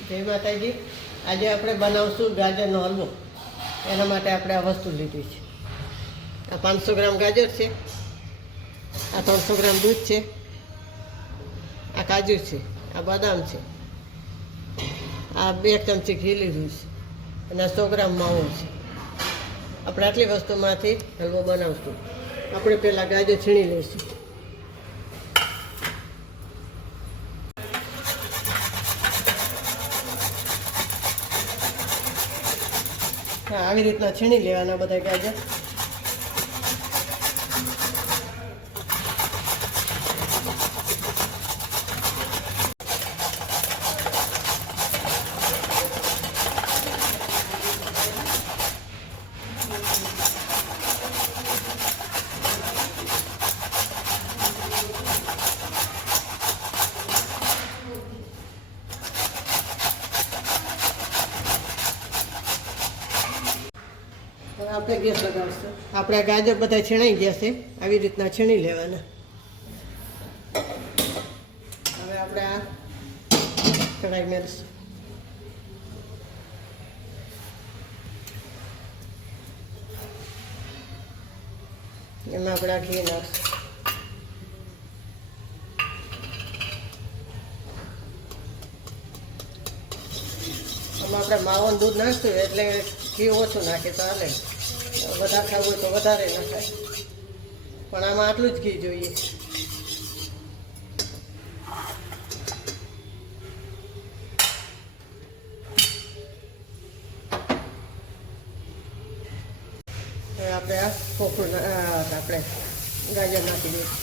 જય માતાજી. આજે આપણે બનાવશું ગાજરનો હલવો. એના માટે આપણે આ વસ્તુ લીધી છે. આ 500 ગ્રામ ગાજર છે, આ 300 ગ્રામ દૂધ છે, આ કાજુ છે, આ બદામ છે, આ 2 ચમચી ઘી લીધું છે અને આ 100 ગ્રામ માવો છે. આપણે આટલી વસ્તુમાંથી હલવો બનાવશું. આપણે પહેલાં ગાજર છીણી લઈશું. હા, આવી રીતના છીણી લેવાના બધા ગાજર. આપણે ગેસ લગાવશું. આપણે ગાજર બધા છીણાઈ ગયા છે. આવી રીતના છીણી લેવાના. હવે આપણે આ કઢાઈ મેળશું. એમાં આપણે આ ઘી નાખશું. આમાં આપણે માવાનું દૂધ નાખશું એટલે ઘી ઓછું નાખે તો હાલે. વધારે ખાવું હોય તો વધારે નખાય, પણ આમાં આટલું જ ઘી જોઈએ. હવે આપણે આ ખોખું આપણે ગાજર નાખી દઈશું.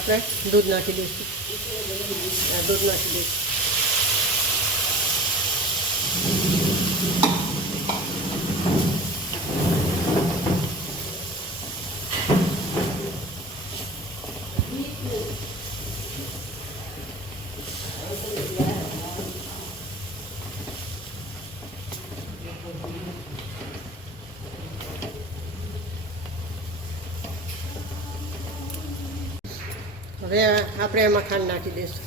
આપણે દૂધ નાખી દઈશું. દૂધ નાખી દઈશું. હવે આપણે એમાં ખાંડ નાખી દઈશું.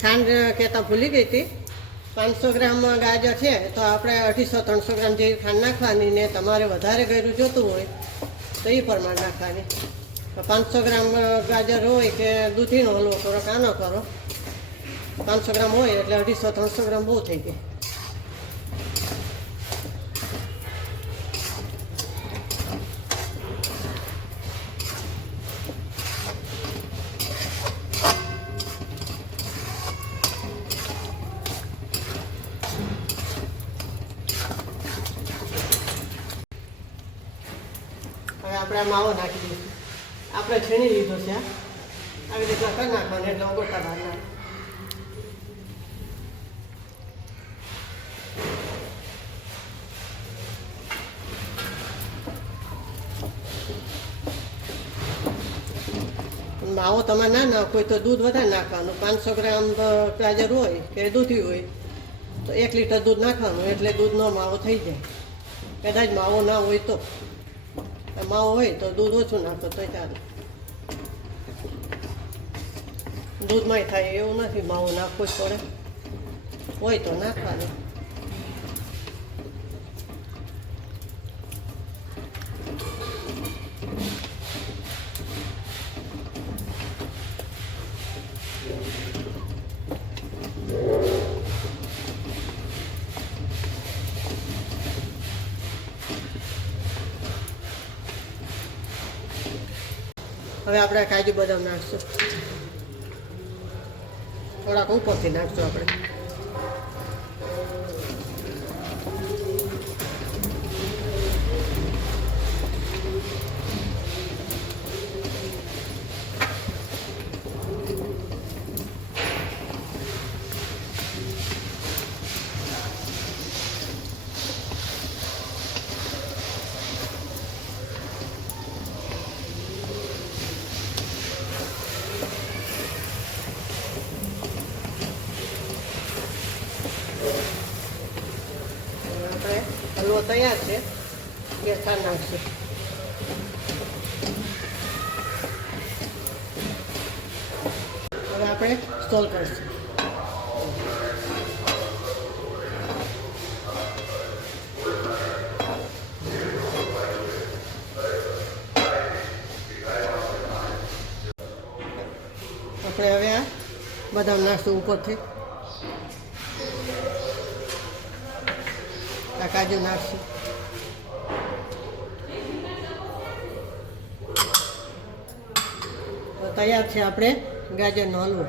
ખાંડ કહેતા ભૂલી ગઈ હતી. 500 ગ્રામ ગાજર છે તો આપણે 250-300 ગ્રામ જેવી ખાંડ નાખવાની. ને તમારે વધારે ગળ્યું જોતું હોય તો એ પ્રમાણે નાખવાની. 500 ગ્રામ ગાજર હોય કે દૂધીનો હલવો કરો કાનો કરો, 500 ગ્રામ હોય એટલે 250-300 ગ્રામ બહુ થઈ ગઈ. હવે આપણે માવો નાખી દઈશું. આપણે છીણી લીધો છે. આવી રીતના કરી નાખવાનું એટલે ગોટા બહાર નાખે. માવો તમારે ના નાખો હોય તો દૂધ વધારે નાખવાનું. 500 ગ્રામ ગાજર હોય કે દૂધી હોય તો 1 લીટર દૂધ નાખવાનું એટલે દૂધનો માવો થઈ જાય. કદાચ માવો ના હોય તો, માવો હોય તો દૂધ ઓછું નાખો તો ચાલે. દૂધમાંય થાય એવું નથી, માવો નાખવો જ પડે. હોય તો નાખવાનું. હવે આપણે કાજુ બદામ નાખશું, થોડાક ઉપરથી નાખશું આપણે. હલવો તૈયાર છે, ગેસ ખાંડ નાખશું. હવે આપણે સ્ટોલ કરીશું. આપણે હવે આ બદામ નાખશું ઉપરથી, આ કાજુ નાખશું. તો તૈયાર છે આપણે ગાજરનો હલવો.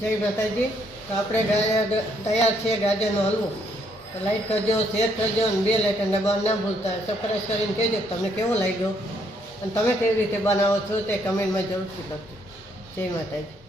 જય માતાજી. તો આપણે તૈયાર છે ગાજરનો હલવો. તો લાઈક કરજો, શેર કરજો અને બે લાઇકન દબાવવાનું ના ભૂલતા. સબસ્ક્રાઈબ કરીને કહેજો તમને કેવો લાગ્યો અને તમે કેવી રીતે બનાવો છો તે કમેન્ટમાં જરૂરથી લખજો. જય માતાજી.